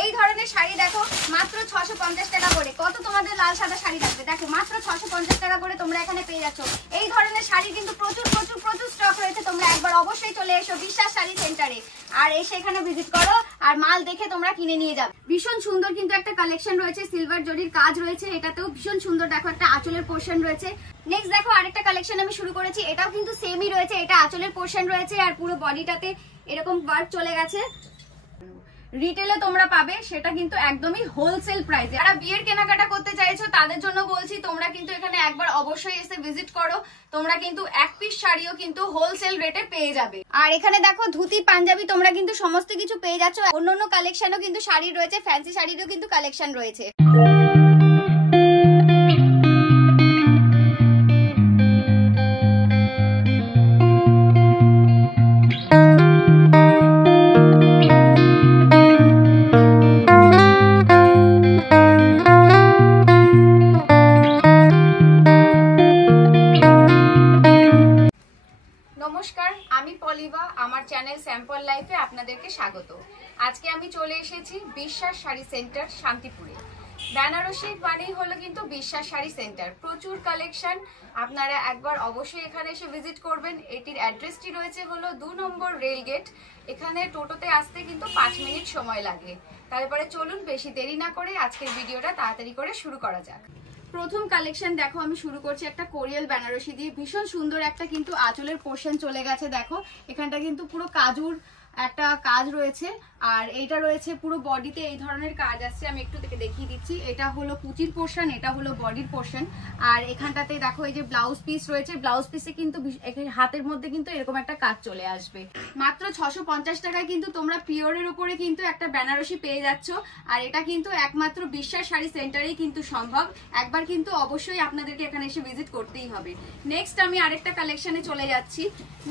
এই ধরনের শাড়ি দেখো মাত্র 650 টাকা করে। কত তোমাদের লাল সাদা শাড়ি লাগবে, দেখো মাত্র 650 টাকা করে তোমরা এখানে পেয়ে যাচ্ছ। এই ধরনের শাড়ি কিন্তু প্রচুর প্রচুর প্রচুর স্টক রয়েছে। তোমরা একবার অবশ্যই চলে এসো বিশ্বাস শাড়ি সেন্টারে, আর এসে এখানে ভিজিট করো আর মাল দেখে তোমরা কিনে নিয়ে যাবে। ভীষণ সুন্দর কিন্তু একটা কালেকশন রয়েছে, সিলভার জরির কাজ রয়েছে, এটাতেও ভীষণ সুন্দর দেখো একটা আঁচলের পোর্শন রয়েছে। নেক্সট দেখো আরেকটা কালেকশন আমি শুরু করেছি, এটাও কিন্তু সেমই রয়েছে, এটা আঁচলের পোর্শন রয়েছে আর পুরো বডিটাতে এরকম ওয়ার্ক চলে গেছে। রিটেলে তোমরা পাবে সেটা কিন্তু একদমই হোলসেল প্রাইসে। যারা বিয়ের কেনাকাটা করতে চাইছো তাদের জন্য বলছি তোমরা কিন্তু এখানে একবার অবশ্যই এসে ভিজিট করো। তোমরা কিন্তু এক পিস শাড়িও কিন্তু হোলসেল রেটে পেয়ে যাবে। আর এখানে দেখো ধুতি পাঞ্জাবি তোমরা কিন্তু সমস্ত কিছু পেয়ে যাচ্ছ। অন্যান্য কালেকশনও কিন্তু শাড়ি রয়েছে, ফ্যান্সি শাড়িরও কিন্তু কালেকশন রয়েছে। নমস্কার, আমি পলিভা, আমার চ্যানেল স্যাম্পল লাইফে আপনাদেরকে স্বাগত। আজকে আমি চলে এসেছি বিশ্বাস শাড়ি সেন্টার শান্তিপুরে। বেনারসি মানেই হলো কিন্তু বিশ্বাস শাড়ি সেন্টার, প্রচুর কালেকশন। আপনারা একবার অবশ্যই এখানে এসে ভিজিট করবেন। এটির অ্যাড্রেসটি রয়েছে হলো 2 নম্বর রেলগেট। এখানে টোটোতে আসতে কিন্তু 5 মিনিট সময় লাগে। তারপরে চলুন বেশি দেরি না করে আজকের ভিডিওটা তাড়াতাড়ি করে শুরু করা যাক। প্রথম কালেকশন দেখো আমি শুরু করছি একটা কোরিয়াল বেনারসি দিয়ে। ভীষণ সুন্দর একটা কিন্তু আঁচলের পোর্শন চলে গেছে, দেখো এখানটা কিন্তু পুরো কাজুর একটা কাজ রয়েছে আর এইটা রয়েছে পুরো বডিতে এই ধরনের কাজ আসছে। আমি একটু দেখিয়ে দিচ্ছি, এটা হলো কুচির পোর্শন, এটা হলো বডির পোর্শন। আর এখানটাতে দেখো এই যে ব্লাউজ পিস রয়েছে, ব্লাউজ পিসে কিন্তু হাতের মধ্যে কিন্তু এরকম একটা কাজ চলে আসবে। মাত্র 650 টাকায় কিন্তু তোমরা পিওরের উপরে কিন্তু একটা বেনারসি পেয়ে যাচ্ছ। আর এটা কিন্তু একমাত্র বিশ্বাস শাড়ি সেন্টারেই কিন্তু সম্ভব। একবার কিন্তু অবশ্যই আপনাদেরকে এখানে এসে ভিজিট করতেই হবে। নেক্সট আমি আরেকটা কালেকশনে চলে যাচ্ছি।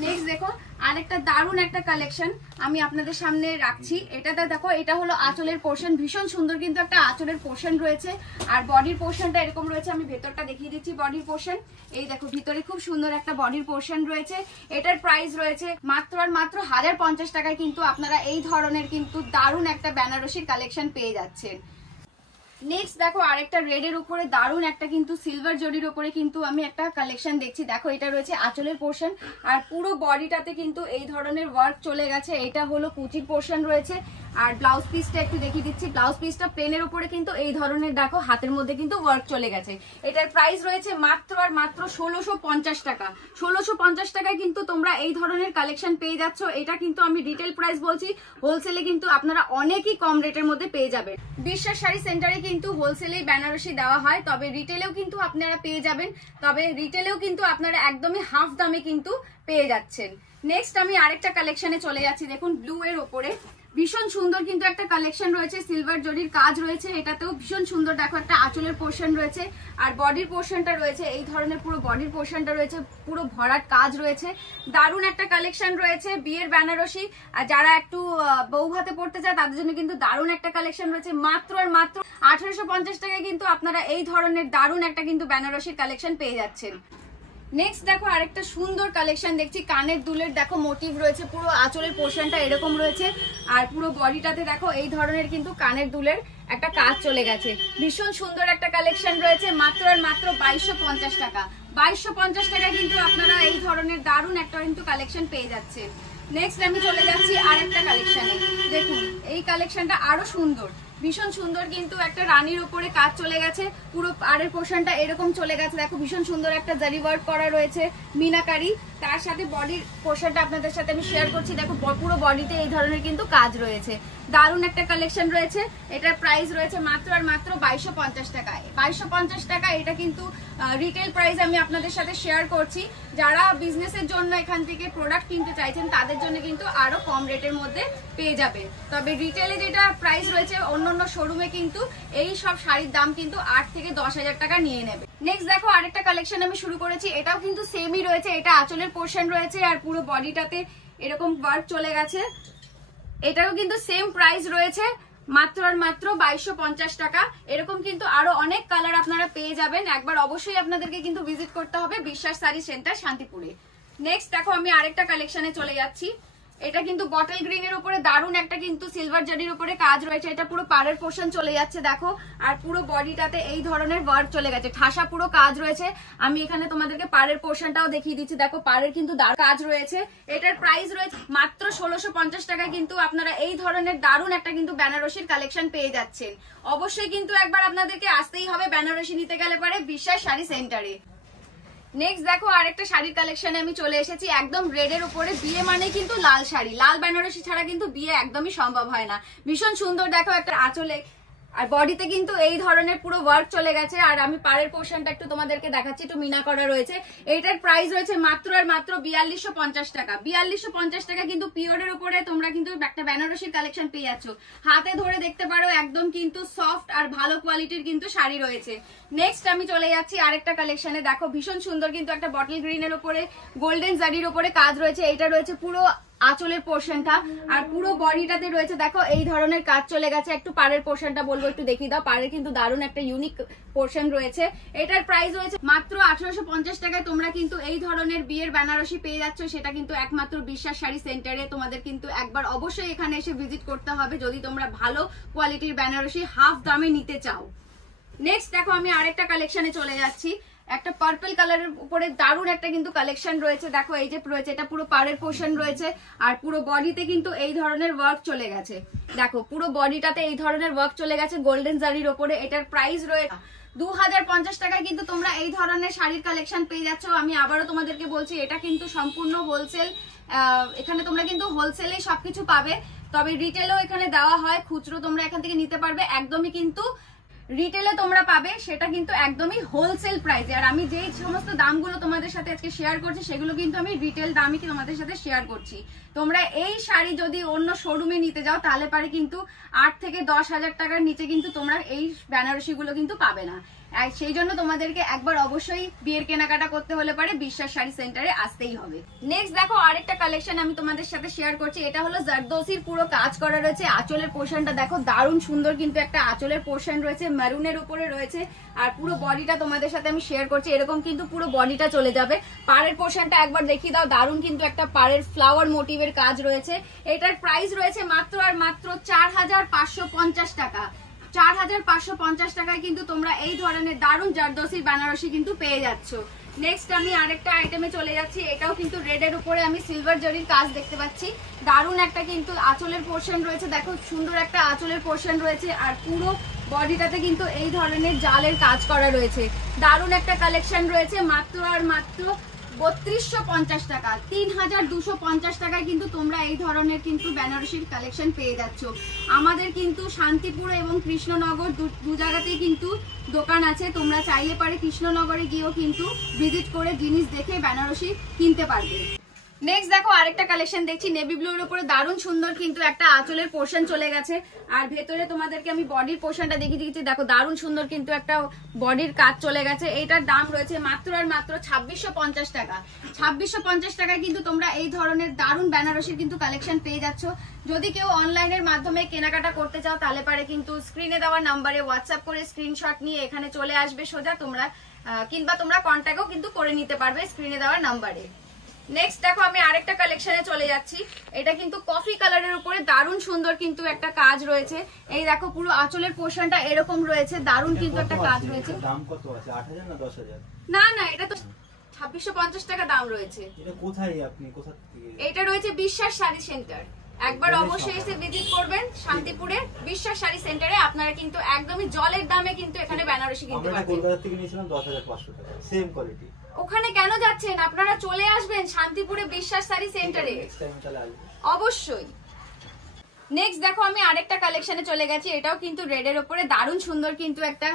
নেক্সট দেখো আরেকটা দারুণ একটা কালেকশন আমি আপনাদের সামনে রাখছি। এটাতে দেখো এটা হলো আঁচলের পোর্শন, ভীষণ সুন্দর কিন্তু একটা আঁচলের পোর্শন রয়েছে। আর বডির পোর্শনটা এরকম রয়েছে, আমি ভেতরটা দেখিয়ে দিচ্ছি বডির পোর্শন। এই দেখো ভিতরে খুব সুন্দর একটা বডির পোর্শন রয়েছে। এটার প্রাইস রয়েছে মাত্র আর মাত্র 1050 টাকায় কিন্তু আপনারা এই ধরনের কিন্তু দারুণ একটা বেনারসির কালেকশন পেয়ে যাচ্ছেন। নেক্সট দেখো আরেকটা রেডের উপরে দারুণ একটা কিন্তু সিলভার জরির উপরে কিন্তু আমি একটা কালেকশন দেখছি। দেখো এটা রয়েছে আঁচলের পোর্শন আর পুরো বডিটাতে কিন্তু এই ধরনের ওয়ার্ক চলে গেছে। এটা হলো কুচির পোর্শন রয়েছে। আর ব্লাউজ পিসটা একটু দেখিয়ে দিচ্ছি, ব্লাউজ পিসটা প্লেনের উপরে কিন্তু এই ধরনের দেখো হাতের মধ্যে কিন্তু ওয়ার্ক চলে গেছে। এটার প্রাইস রয়েছে মাত্র আর মাত্র 1650 টাকা। 1650 টাকায় কিন্তু তোমরা এই ধরনের কালেকশন পেয়ে যাচ্ছ। এটা কিন্তু আমি রিটেল প্রাইস বলছি, হোলসেলে কিন্তু আপনারা অনেকই কম রেটের মধ্যে পেয়ে যাবেন। বিশ্বাস শাড়ি সেন্টারে কিন্তু হোলসেলে বেনারসি দেওয়া হয়, তবে রিটেলেও কিন্তু আপনারা পেয়ে যাবেন। তবে রিটেলেও কিন্তু আপনারা একদমই হাফ দামে কিন্তু পেয়ে যাচ্ছেন। নেক্সট আমি আরেকটা কালেকশনে চলে যাচ্ছি। দেখুন ব্লু এর ওপরে ভীষণ সুন্দর কিন্তু একটা কালেকশন রয়েছে, সিলভার জরির কাজ রয়েছে। এটাতেও ভীষণ সুন্দর দেখো একটা আঁচলের পোর্শন রয়েছে আর বডির পোর্শনটা রয়েছে এই ধরনের, পুরো বডির পোর্শনটা রয়েছে পুরো ভরাট কাজ রয়েছে। দারুণ একটা কালেকশন রয়েছে বিয়ের বেনারসি। আর যারা একটু বউ ভাতে পড়তে চায় তাদের জন্য কিন্তু দারুণ একটা কালেকশন রয়েছে। মাত্র আর মাত্র 1850 টাকায় কিন্তু আপনারা এই ধরনের দারুণ একটা কিন্তু বেনারসির কালেকশন পেয়ে যাচ্ছেন। নেক্সট দেখো আরেকটা সুন্দর কালেকশন দেখছি, কানের দুলের দেখো মোটিভ রয়েছে, পুরো আঁচলের পোর্শনটা এরকম রয়েছে আর পুরো বডিটাতে দেখো এই ধরনের কিন্তু কানের দুলের একটা কাজ চলে গেছে। ভীষণ সুন্দর একটা কালেকশন রয়েছে। মাত্র আর মাত্র 2250 টাকা। 2250 টাকায় কিন্তু আপনারা এই ধরনের দারুণ একটা কিন্তু কালেকশন পেয়ে যাচ্ছে। নেক্সট আমি চলে যাচ্ছি আরেকটা কালেকশনে। দেখুন এই কালেকশনটা আরো সুন্দর, ভীষণ সুন্দর কিন্তু একটা রানীর উপরে কাজ চলে গেছে, পুরো পাড়ের পোর্শনটা এরকম চলে গেছে। দেখো ভীষণ সুন্দর একটা জারি ওয়ার্ক করা রয়েছে মিনাকারি, তার সাথে বডির পোর্শনটা আপনাদের সাথে আমি শেয়ার করছি। দেখো পুরো বডিতে এই ধরনের কিন্তু কাজ রয়েছে, দারুণ একটা কালেকশন রয়েছে। এটার প্রাইস রয়েছে মাত্র আর মাত্র 2250 টাকায়। 2250 টাকা এটা কিন্তু রিটেল প্রাইস আমি আপনাদের সাথে শেয়ার করছি। যারা বিজনেসের জন্য এখান থেকে প্রোডাক্ট কিনতে চাইছেন তাদের জন্য কিন্তু আরো কম রেটের মধ্যে পেয়ে যাবে। তবে রিটেলে যেটা প্রাইস রয়েছে অন্যান্য শোরুমে কিন্তু এই সব শাড়ির দাম কিন্তু 8 থেকে 10,000 টাকা নিয়ে নেবে। নেক্সট দেখো আরেকটা কালেকশন আমি শুরু করেছি, এটাও কিন্তু সেমই রয়েছে। এটা আঁচলের পোর্শন রয়েছে আর পুরো বডিটাতে এরকম ওয়ার্ক চলে গেছে। এটারও কিন্তু সেম প্রাইস রয়েছে মাত্র আর মাত্র 2250 টাকা। এরকম কিন্তু আরো অনেক কালার আপনারা পেয়ে যাবেন। একবার অবশ্যই আপনাদেরকে কিন্তু ভিজিট করতে হবে বিশ্বাস শাড়ি সেন্টার শান্তিপুরে। নেক্সট দেখো আমি আরেকটা কালেকশনে চলে যাচ্ছি। এটা কিন্তু বটল গ্রিন এর উপরে দারুন একটা কিন্তু সিলভার জারির উপরে কাজ রয়েছে। এটা পুরো পাড়ের পোর্শন চলে যাচ্ছে দেখো, আর পুরো বডিটাতে এই ধরনের ওয়ার্ক চলে গেছে, ঠাসা পুরো কাজ রয়েছে। আমি এখানে তোমাদেরকে পাড়ের পোর্শনটাও দেখিয়ে দিচ্ছি, দেখো পাড়ের কিন্তু কাজ রয়েছে। এটার প্রাইস রয়েছে মাত্র 1650 টাকায় কিন্তু আপনারা এই ধরনের দারুন একটা কিন্তু বেনারসির কালেকশন পেয়ে যাচ্ছেন। অবশ্যই কিন্তু একবার আপনাদেরকে আসতেই হবে বেনারসি নিতে গেলে পারে বিশ্বাস শাড়ি সেন্টারে। নেক্সট দেখো আরেকটা শাড়ির কালেকশনে আমি চলে এসেছি, একদম রেড এর উপরে। বিয়ে মানে কিন্তু লাল শাড়ি, লাল বেনারসি ছাড়া কিন্তু বিয়ে একদমই সম্ভব হয় না। ভীষণ সুন্দর দেখো একটা আঁচলে, আর বডিতে কিন্তু এই ধরনের পুরো ওয়ার্ক চলে গেছে। আর আমি পাড়ের পোর্শনটা একটু তোমাদেরকে দেখাচ্ছি, একটু মিনা করা রয়েছে। এটার প্রাইস রয়েছে মাত্র আর মাত্র 4250 টাকা। 4250 টাকা কিন্তু পিওরের উপরে তোমরা কিন্তু একটা বেনারসির কালেকশন পেয়ে যাচ্ছ। হাতে ধরে দেখতে পারো, একদম কিন্তু সফট আর ভালো কোয়ালিটির কিন্তু শাড়ি রয়েছে। নেক্সট আমি চলে যাচ্ছি আরেকটা কালেকশনে, দেখো ভীষণ সুন্দর কিন্তু একটা বটল গ্রিনের উপরে গোল্ডেন জারির উপরে কাজ রয়েছে। এটা রয়েছে পুরো আঁচলের পোর্শনটা, আর পুরো বডিটাতে রয়েছে দেখো এই ধরনের কাজ চলে গেছে। একটু পাড়ের পোর্শনটা বলবো একটু দেখিয়ে দাও, পাড়ের কিন্তু দারুণ একটা ইউনিক পোর্শন রয়েছে। এটার প্রাইস রয়েছে মাত্র 1850 টাকায়। তোমরা কিন্তু এই ধরনের বিয়ের বেনারসি পেয়ে যাচ্ছ, সেটা কিন্তু একমাত্র বিশ্বাস শাড়ি সেন্টারে। তোমাদের কিন্তু একবার অবশ্যই এখানে এসে ভিজিট করতে হবে যদি তোমরা ভালো কোয়ালিটির বেনারসি হাফ দামে নিতে চাও। নেক্সট দেখো আমি আরেকটা কালেকশনে চলে যাচ্ছি, একটা পার্পল কালারের উপরে দারুণ একটা কিন্তু কালেকশন রয়েছে। দেখো এই যে রয়েছে, এটা পুরো পাড়ের পোর্শন রয়েছে, আর পুরো বডিতে কিন্তু এই ধরনের ওয়ার্ক চলে গেছে। দেখো পুরো বডিটাতে এই ধরনের ওয়ার্ক চলে গেছে গোল্ডেন জারির উপরে। এটার প্রাইস রয়েছে 2050 টাকায় কিন্তু তোমরা এই ধরনের শাড়ির কালেকশন পেয়ে যাচ্ছ। আমি আবারও তোমাদেরকে বলছি, এটা কিন্তু সম্পূর্ণ হোলসেল। এখানে তোমরা কিন্তু হোলসেলে সবকিছু পাবে, তবে রিটেলও এখানে দেওয়া হয়। খুচরো তোমরা এখান থেকে নিতে পারবে, একদমই কিন্তু রিটেলে তোমরা পাবে সেটা কিন্তু একদমই হোলসেল প্রাইসে। আর আমি যেই সমস্ত দামগুলো তোমাদের সাথে আজকে শেয়ার করছি সেগুলো কিন্তু আমি রিটেল দামই তোমাদের সাথে শেয়ার করছি। তোমরা এই শাড়ি যদি অন্য শোরুমে নিতে যাও তাহলে পারে কিন্তু 8 থেকে 10,000 টাকার নিচে কিন্তু তোমরা এই বেনারসি গুলো কিন্তু পাবে না। সেই জন্য তোমাদেরকে একবার অবশ্যই বিয়ের কেনাকাটা করতে হলে পারে বিশ্বাস শাড়ি সেন্টারে আসতেই হবে। নেক্সট দেখো আরেকটা কালেকশন আমি তোমাদের সাথে শেয়ার করছি, এটা হলো জারদোসির পুরো কাজ করা রয়েছে। আঁচলের পোর্শনটা দেখো দারুণ সুন্দর কিন্তু একটা আঁচলের পোর্শন রয়েছে, মেরুনের উপরে রয়েছে। আর পুরো বডিটা তোমাদের সাথে আমি শেয়ার করছি, এরকম কিন্তু পুরো বডিটা চলে যাবে। পাড়ের পোর্শনটা একবার দেখিয়ে দাও, দারুণ কিন্তু একটা পাড়ের ফ্লাওয়ার মোটিভের কাজ রয়েছে। এটার প্রাইস রয়েছে মাত্র আর মাত্র 4550 টাকা। 4550 টাকায় কিন্তু তোমরা এই ধরনের দারুণ জারদোসির বেনারসি কিন্তু পেয়ে যাচ্ছ। নেক্সট আমি আরেকটা আইটেমে চলে যাচ্ছি, এটাও কিন্তু রেড এর উপরে আমি সিলভার জরির কাজ দেখতে পাচ্ছি। দারুণ একটা কিন্তু আঁচলের পোর্শন রয়েছে, দেখো সুন্দর একটা আঁচলের পোর্শন রয়েছে। আর পুরো বডিটাতে কিন্তু এই ধরনের জালের কাজ করা রয়েছে। দারুণ একটা কালেকশন রয়েছে, মাত্র আর মাত্র 3250 টাকা। 3250 টাকায় কিন্তু তোমরা এই ধরনের কিন্তু বেনারসির কালেকশন পেয়ে যাচ্ছ। আমাদের কিন্তু শান্তিপুর এবং কৃষ্ণনগর দু জায়গাতেই কিন্তু দোকান আছে। তোমরা চাইলে পারে কৃষ্ণনগরে গিয়েও কিন্তু ভিজিট করে জিনিস দেখে বেনারসি কিনতে পারবে। নেক্সট দেখো আরেকটা কালেকশন দেখছি, নেভি ব্লু এর উপরে দারুণ সুন্দর কিন্তু একটা আঁচলের পোর্শন চলে গেছে। আর ভেতরে তোমাদেরকে আমি বডির পোর্শনটা দেখিয়ে দিচ্ছি, দেখো দারুণ সুন্দর কিন্তু একটা বডির কাজ চলে গেছে। এইটার দাম রয়েছে মাত্র আর মাত্র 2650 টাকা। 2650 টাকায় কিন্তু তোমরা এই ধরনের দারুণ বেনারসির কিন্তু কালেকশন পেয়ে যাচ্ছ। যদি কেউ অনলাইনের মাধ্যমে কেনাকাটা করতে চাও তাহলে পারে কিন্তু স্ক্রিনে দেওয়া নাম্বারে হোয়াটসঅ্যাপ করে স্ক্রিনশট নিয়ে এখানে চলে আসবে সোজা তোমরা, কিংবা তোমরা কন্ট্যাক্টও কিন্তু করে নিতে পারবে স্ক্রিনে দেওয়া নাম্বারে। নেক্সট দেখো আমি আরেকটা কালেকশনে চলে যাচ্ছি, এটা কিন্তু কফি কালারের উপরে দারুণ সুন্দর কিন্তু একটা কাজ রয়েছে। এই দেখো পুরো আঁচলের পোর্শনটা এরকম রয়েছে, দারুণ কিন্তু একটা কাজ রয়েছে। দাম কত আছে? 8000 না 10000? না না, এটা তো 2650 টাকা দাম রয়েছে। এটা কোথায়, আপনি কোথা থেকে? এটা রয়েছে বিশ্বাস শাড়ি সেন্টার। একবার অবশ্যই এসে ভিজিট করবেন শান্তিপুরে বিশ্বাস শাড়ি সেন্টারে। আপনারা কিন্তু একদমই জলের দামে কিন্তু এখানে বেনারসি কিনতে পারবেন। আমরা কলকাতা থেকে নিয়েছিলাম 10500 টাকা, সেম কোয়ালিটি। ওখানে কেন যাচ্ছেন? আপনারা চলে আসবেন শান্তিপুরে বিশ্বাস শাড়ি সেন্টারে অবশ্যই। নেক্সট দেখো আমি আরেকটা কালেকশনে চলে গেছি, এটাও কিন্তু রেড এর উপরে দারুণ সুন্দর কিন্তু একটা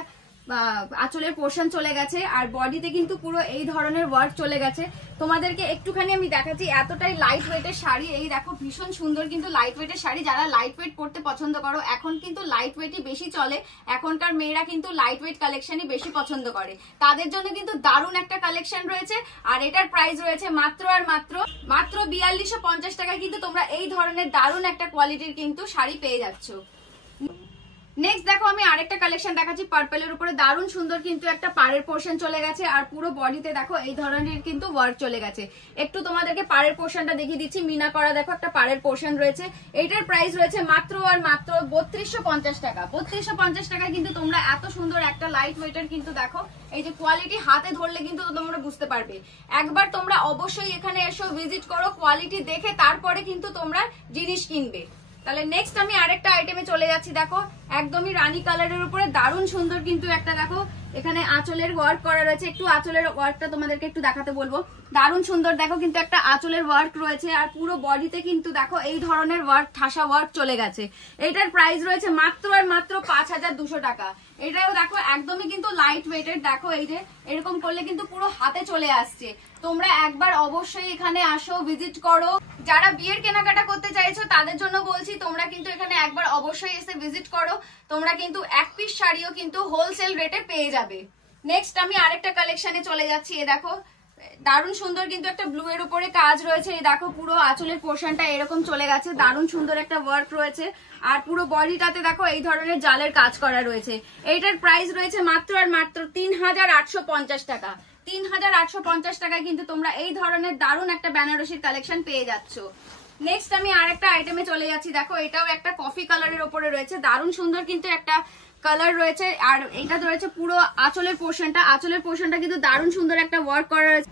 আঁচলের পোর্শন চলে গেছে। আর বডিতে কিন্তু পুরো এই ধরনের ওয়ার্ক চলে গেছে। তোমাদেরকে একটুখানি আমি দেখাচ্ছি, এতটাই লাইট ওয়েটের শাড়ি। এই দেখো ভীষণ সুন্দর কিন্তু লাইট ওয়েটের শাড়ি। যারা লাইট ওয়েট পরতে পছন্দ করো, এখন কিন্তু লাইট ওয়েটই বেশি চলে, এখনকার মেয়েরা কিন্তু লাইট ওয়েট কালেকশনই বেশি পছন্দ করে, তাদের জন্য কিন্তু দারুণ একটা কালেকশন রয়েছে। আর এটার প্রাইস রয়েছে মাত্র আর মাত্র 4250 টাকায় কিন্তু তোমরা এই ধরনের দারুণ একটা কোয়ালিটির কিন্তু শাড়ি পেয়ে যাচ্ছ। নেক্সট দেখো আমি আরেকটা কালেকশন দেখাচ্ছি পার্পলের উপরে, দারুণ সুন্দর কিন্তু একটা পাড়ের পোর্শন চলে গেছে আর পুরো বডিতে দেখো এই ধরনের কিন্তু ওয়ার্ক চলে গেছে। একটু তোমাদেরকে পাড়ের পোর্শনটা দেখিয়ে দিচ্ছি, মিনা করা দেখো একটা পাড়ের পোর্শন রয়েছে। এইটার প্রাইস রয়েছে মাত্র আর মাত্র 3250 টাকা। 3250 টাকায় কিন্তু তোমরা এত সুন্দর একটা লাইট ওয়েটের কিন্তু দেখো এই যে কোয়ালিটি হাতে ধরলে কিন্তু তোমরা বুঝতে পারবে। একবার তোমরা অবশ্যই এখানে এসো, ভিজিট করো, কোয়ালিটি দেখে তারপরে কিন্তু তোমরা জিনিস কিনবে। তাহলে নেক্সট আমি আরেকটা আইটেমে চলে যাচ্ছি, দেখো একদমই রানী কালারের উপরে দারুণ সুন্দর কিন্তু একটা দেখো এখানে আঁচলের ওয়ার্ক করা রয়েছে। একটু আঁচলের ওয়ার্কটা তোমাদেরকে একটু দেখাতে বলবো, দারুণ সুন্দর দেখো কিন্তু একটা আঁচলের ওয়ার্ক রয়েছে আর পুরো বডিতে কিন্তু দেখো এই ধরনের ওয়ার্ক ঠাসা ওয়ার্ক চলে গেছে। এটার প্রাইস রয়েছে মাত্র আর মাত্র 5200 টাকা। এটাও দেখো একদমই কিন্তু লাইট ওয়েটের, দেখো এই যে এরকম করলে কিন্তু পুরো হাতে চলে আসছে। তোমরা একবার অবশ্যই এখানে আসো, ভিজিট করো। যারা বিয়ের কেনাকাটা করতে চাইছো তাদের জন্য বলছি তোমরা কিন্তু এখানে একবার অবশ্যই এসে ভিজিট করো, তোমরা কিন্তু এক পিস শাড়িও কিন্তু হোলসেল রেটে পেয়ে যাবে। নেক্সট আমি আরেকটা কালেকশনে চলে যাচ্ছি, এ দেখো দারুণ সুন্দর কিন্তু একটা ব্লু এর উপরে কাজ রয়েছে। এই দেখো পুরো আঁচলের পোর্শনটা এরকম চলে গেছে, দারুণ সুন্দর একটা ওয়ার্ক রয়েছে আর পুরো বডিটাতে দেখো এই ধরনের জালের কাজ করা রয়েছে। এইটার প্রাইস রয়েছে মাত্র আর মাত্র 3850 টাকা। 3850 টাকায় কিন্তু তোমরা এই ধরনের দারুণ একটা বেনারসির কালেকশন পেয়ে যাচ্ছ। নেক্সট আমি আরেকটা আইটেমে চলে যাচ্ছি, দেখো এটাও একটা কফি কালারের উপরে রয়েছে, দারুণ সুন্দর কিন্তু একটা কালার রয়েছে আর এটা রয়েছে পুরো আঁচলের পোর্শনটা কিন্তু দারুণ সুন্দর একটা ওয়ার্ক করা রয়েছে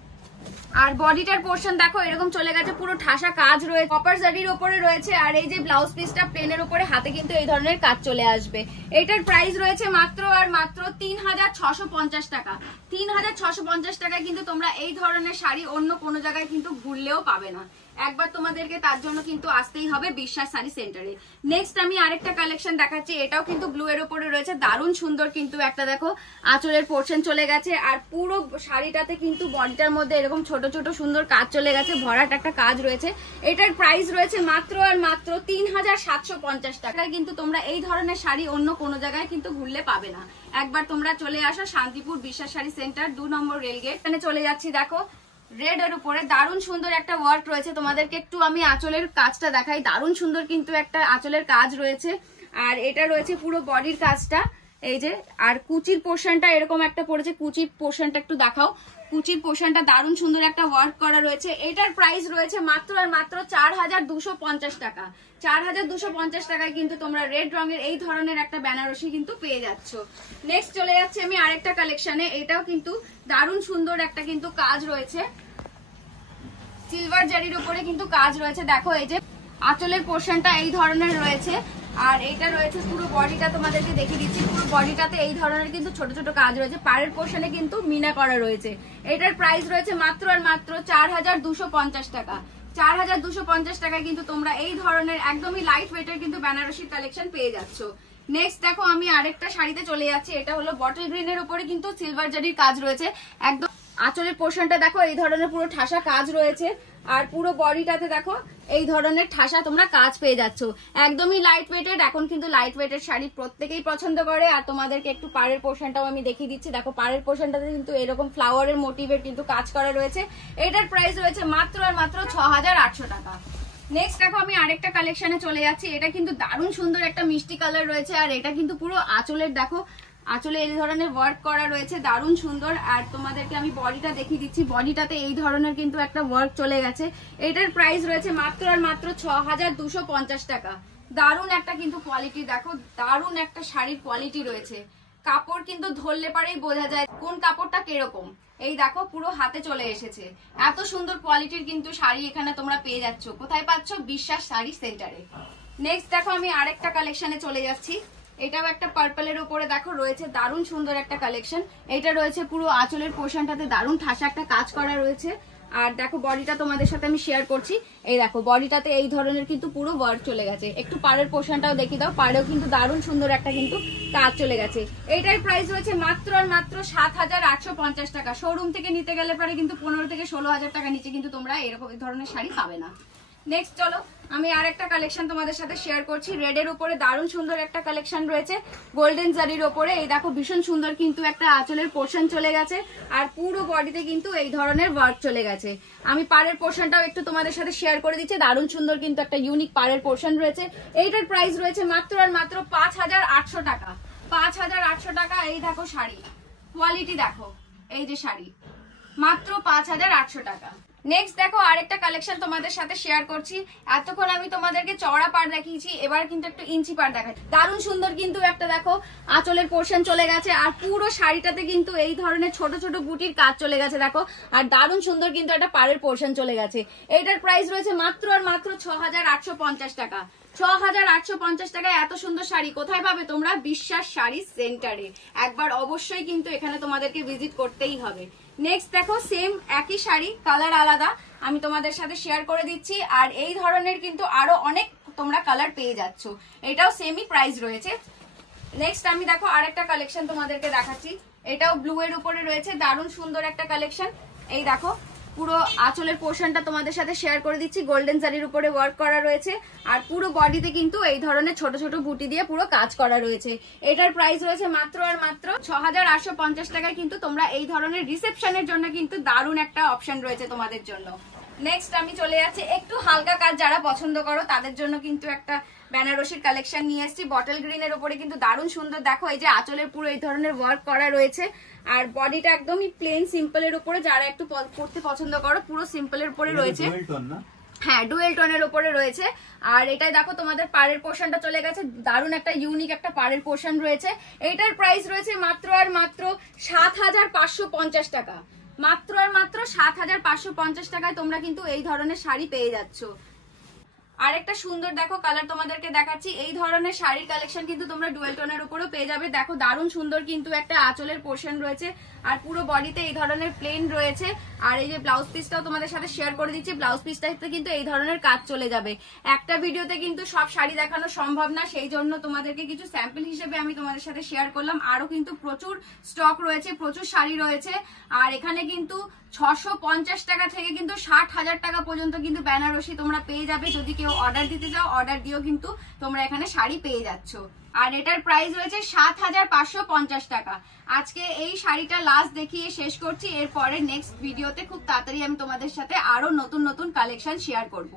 আর বডিটার পোর্শন দেখো এরকম চলে গেছে, পুরো ঠাসা কাজ রয়েছে, কপার জারির উপরে রয়েছে আর এই যে ব্লাউজ পিসটা প্লেনের উপরে হাতে কিন্তু এই ধরনের কাজ চলে আসবে। এটার প্রাইস রয়েছে মাত্র আর মাত্র 3650 টাকা। 3650 টাকায় কিন্তু তোমরা এই ধরনের শাড়ি অন্য কোনো জায়গায় কিন্তু ঘুরলেও পাবে না। একবার তোমাদেরকে তার জন্য কিন্তু আসতেই হবে বিশ্বাস শাড়ি সেন্টারে। নেক্সট আমি আরেকটা কালেকশন দেখাচ্ছি, এটাও কিন্তু ব্লু এর উপরে রয়েছে, দারুণ সুন্দর কিন্তু একটা দেখো আঁচলের পোর্শন চলে গেছে আর পুরো শাড়িটাতে কিন্তু বডিটার মধ্যে এরকম ছোট ছোট সুন্দর কাজ চলে গেছে, ভরাট একটা কাজ রয়েছে। এটার প্রাইস রয়েছে মাত্র আর মাত্র 3750 টাকায় কিন্তু তোমরা এই ধরনের শাড়ি অন্য কোনো জায়গায় কিন্তু ঘুরলে পাবে না। একবার তোমরা চলে আসো শান্তিপুর বিশ্বাস শাড়ি সেন্টার 2 নম্বর রেলগেট। এখানে চলে যাচ্ছি, দেখো রেড এর উপরে দারুণ সুন্দর একটা ওয়ার্ক রয়েছে। তোমাদেরকে একটু আমি আঁচলের কাজটা দেখাই, দারুণ সুন্দর কিন্তু একটা আঁচলের কাজ রয়েছে আর এটা রয়েছে পুরো বডির কাজটা এই যে, আর কুচির পোর্শনটা এরকম একটা পড়েছে, কুচির পোর্শনটা একটু দেখাও, কুচির পোর্শনটা দারুণ সুন্দর একটা ওয়ার্ক করা রয়েছে। এটার প্রাইস রয়েছে মাত্র আর মাত্র 4250 টাকা। 4250 টাকায় কিন্তু তোমরা রেড রঙের এই ধরনের একটা বেনারসি কিন্তু পেয়ে যাচ্ছ। নেক্সট চলে যাচ্ছে আমি আরেকটা কালেকশনে, এটাও কিন্তু দারুণ সুন্দর একটা কিন্তু কাজ রয়েছে, সিলভার জারির উপরে কিন্তু কাজ রয়েছে। দেখো এই যে আঁচলের পোর্শনটা এই ধরনের রয়েছে আর এটা রয়েছে পুরো বডিটা, তোমাদেরকে দেখিয়ে দিচ্ছি পুরো বডিটাতে এই ধরনের কিন্তু ছোট ছোট কাজ রয়েছে, পাড়ের পোর্শনে কিন্তু মিনা করা রয়েছে। এটার প্রাইস রয়েছে মাত্র আর মাত্র 4250 টাকা। 4250 টাকায় কিন্তু তোমরা এই ধরনের একদমই লাইট ওয়েটের কিন্তু বেনারসির কালেকশন পেয়ে যাচ্ছ। নেক্সট দেখো আমি আরেকটা শাড়িতে চলে যাচ্ছি, এটা হলো বটল গ্রিনের উপরে কিন্তু সিলভার জারির কাজ রয়েছে। একদম আঁচলের পোর্শনটা দেখো এই ধরনের পুরো ঠাসা কাজ রয়েছে আর পুরো বডিটাতে দেখো এই ধরনের ঠাসা তোমরা কাজ পেয়ে যাচ্ছ। একদমই লাইট ওয়েটেড, এখন কিন্তু লাইট ওয়েটেড শাড়ি প্রত্যেকেই পছন্দ করে। আর তোমাদেরকে একটু পাড়ের পোর্শনটাও আমি দেখিয়ে দিচ্ছি, দেখো পাড়ের পোর্শনটাতে কিন্তু এরকম ফ্লাওয়ারের মোটিভের কিন্তু কাজ করা রয়েছে। এটার প্রাইস রয়েছে মাত্র আর মাত্র 6800 টাকা। নেক্সট দেখো আমি আরেকটা কালেকশনে চলে যাচ্ছি, এটা কিন্তু দারুণ সুন্দর একটা মিষ্টি কালার রয়েছে আর এটা কিন্তু পুরো আঁচলের দেখো আঁচলে এই ধরনের ওয়ার্ক করা রয়েছে, দারুণ সুন্দর। আর তোমাদেরকে আমি বডিটা দেখিয়ে দিচ্ছি, বডিটাতে এই ধরনের কিন্তু একটা ওয়ার্ক চলে গেছে। এটার প্রাইস রয়েছে মাত্র আর মাত্র 6250 টাকা। দারুণ একটা কিন্তু কোয়ালিটি, দেখো দারুণ একটা শাড়ির কোয়ালিটি রয়েছে, কাপড় কিন্তু ধরলে পারেই বোঝা যায় কোন কাপড়টা কিরকম। এই দেখো পুরো হাতে চলে এসেছে, এত সুন্দর কোয়ালিটির কিন্তু শাড়ি এখানে তোমরা পেয়ে যাচ্ছ। কোথায় পাচ্ছ? বিশ্বাস শাড়ি সেন্টারে। নেক্সট দেখো আমি আরেকটা কালেকশনে চলে যাচ্ছি, এটাও একটা পার্পলের উপরে দেখো রয়েছে দারুণ সুন্দর একটা কালেকশন। এটা রয়েছে পুরো আঁচলের পোর্শনটাতে দারুণ ঠাসা একটা কাজ করা রয়েছে আর দেখো বডিটা তোমাদের সাথে আমি শেয়ার করছি, এই দেখো বডিটাতে এই ধরনের কিন্তু পুরো ওয়ার্ক চলে গেছে। একটু পাড়ের পোর্শনটাও দেখিয়ে দাও, পাড়েও কিন্তু দারুণ সুন্দর একটা কিন্তু কাজ চলে গেছে। এইটার প্রাইস রয়েছে মাত্র আর মাত্র 7850 টাকা। শোরুম থেকে নিতে গেলে পরে কিন্তু 15 থেকে 16,000 টাকা নিচে কিন্তু তোমরা এরকম এই ধরনের শাড়ি পাবে না। নেক্সট চলো আমি আরেকটা কালেকশন তোমাদের সাথে শেয়ার করছি, রেড এর উপরে দারুণ সুন্দর একটা কালেকশন রয়েছে গোল্ডেন জারির উপরে। এই দেখো ভীষণ সুন্দর কিন্তু একটা আঁচলের পোর্শন চলে গেছে আর পুরো বডিতে কিন্তু এই ধরনের ওয়ার্ক চলে গেছে। আমি পাড়ের পোর্শনটাও একটু তোমাদের সাথে শেয়ার করে দিচ্ছি, দারুণ সুন্দর কিন্তু একটা ইউনিক পাড়ের পোর্শন রয়েছে। এইটার প্রাইস রয়েছে মাত্র আর মাত্র 5800 টাকা। 5800 টাকা। এই দেখো শাড়ি, কোয়ালিটি দেখো, এই যে শাড়ি মাত্র 5800 টাকা। নেক্সট দেখো আরেকটা কালেকশন তোমাদের সাথে শেয়ার করছি। এতক্ষণ আমি তোমাদেরকে চওড়া পাড় দেখিয়েছি, এবার কিন্তু একটু ইঞ্চি পাড় দেখাচ্ছি। দারুণ সুন্দর কিন্তু একটা দেখো আঁচলের পোর্শন চলে গেছে, আর পুরো শাড়িটাতে কিন্তু এই ধরনের ছোট ছোট বুটির কাজ চলে গেছে দেখো, আর দারুণ সুন্দর কিন্তু একটা পাড়ের পোর্শন চলে গেছে। এইটার প্রাইস রয়েছে মাত্র আর মাত্র 6850 টাকা। 6850 টাকায় এত সুন্দর শাড়ি কোথায় পাবে তোমরা? বিশ্বাস শাড়ি সেন্টারে। একবার অবশ্যই কিন্তু এখানে তোমাদেরকে ভিজিট করতেই হবে। নেক্সট দেখো সেম একই শাড়ি, কালার আলাদা, আমি তোমাদের সাথে শেয়ার করে দিচ্ছি। আর এই ধরনের কিন্তু আরো অনেক তোমরা কালার পেয়ে যাচ্ছ, এটাও সেমই প্রাইস রয়েছে। নেক্সট আমি দেখো আরেকটা কালেকশন তোমাদেরকে দেখাচ্ছি, এটাও ব্লু এর উপরে রয়েছে, দারুণ সুন্দর একটা কালেকশন। এই দেখো পুরো আঁচলের পোর্শনটা তোমাদের সাথে শেয়ার করে দিচ্ছি, গোল্ডেন জারির উপরে ওয়ার্ক করা রয়েছে, আর পুরো বডিতে কিন্তু এই ধরনের ছোট ছোট বুটি দিয়ে পুরো কাজ করা রয়েছে। এটার প্রাইস রয়েছে মাত্র আর মাত্র 6850 টাকায়। কিন্তু তোমরা এই ধরনের রিসেপশনের জন্য কিন্তু দারুণ একটা অপশন রয়েছে তোমাদের জন্য। নেক্সট আমি চলে যাচ্ছি একটু হালকা কাজ যারা পছন্দ করো তাদের জন্য কিন্তু একটা বেনারসির কালেকশন নিয়ে এসেছি, বটল গ্রিন এর উপরে কিন্তু দারুণ সুন্দর দেখো, এই যে আঁচলের পুরো এই ধরনের ওয়ার্ক করা রয়েছে, আর বডিটা একদমই প্লেন সিম্পল এর উপরে, যারা একটু পরতে পছন্দ করো পুরো সিম্পল এর উপরে রয়েছে। হ্যাঁ, ডুয়েল টোনের উপরে রয়েছে। আর এটাই দেখো তোমাদের পাড়ের পোর্শনটা চলে গেছে, দারুণ একটা ইউনিক একটা পাড়ের পোর্শন রয়েছে। এটার প্রাইস রয়েছে মাত্র আর মাত্র 7550 টাকা। মাত্র আর মাত্র 7550 টাকায় তোমরা কিন্তু এই ধরনের শাড়ি পেয়ে যাচ্ছ। আরেকটা সুন্দর দেখো কালার তোমাদেরকে দেখাচ্ছি, এই ধরনের শাড়ির কালেকশন কিন্তু তোমরা ডুয়েল টোনের উপরেও পেয়ে যাবে। দেখো দারুণ সুন্দর কিন্তু একটা আঁচলের পোর্শন রয়েছে, আর পুরো বডিতে এই ধরনের প্লেন রয়েছে। আর এই যে ব্লাউজ পিসটাও তোমাদের সাথে শেয়ার করে দিচ্ছি, ব্লাউজ পিসটাতে কিন্তু এই ধরনের কাজ চলে যাবে। একটা ভিডিওতে কিন্তু সব শাড়ি দেখানো সম্ভব না, সেই জন্য তোমাদেরকে কিছু স্যাম্পল হিসেবে আমি তোমাদের সাথে শেয়ার করলাম। আরো কিন্তু প্রচুর স্টক রয়েছে, প্রচুর শাড়ি রয়েছে। আর এখানে কিন্তু 650 টাকা থেকে কিন্তু 60,000 টাকা পর্যন্ত কিন্তু বেনারসি তোমরা পেয়ে যাবে। যদি কেউ অর্ডার দিতে চাও অর্ডার দিয়েও কিন্তু তোমরা এখানে শাড়ি পেয়ে যাচ্ছ। আর এটার প্রাইস রয়েছে 7550 টাকা। আজকে এই শাড়িটা লাস্ট দেখিয়ে শেষ করছি, এরপরে নেক্সট ভিডিওতে খুব তাড়াতাড়ি আমি তোমাদের সাথে আরো নতুন নতুন কালেকশন শেয়ার করব।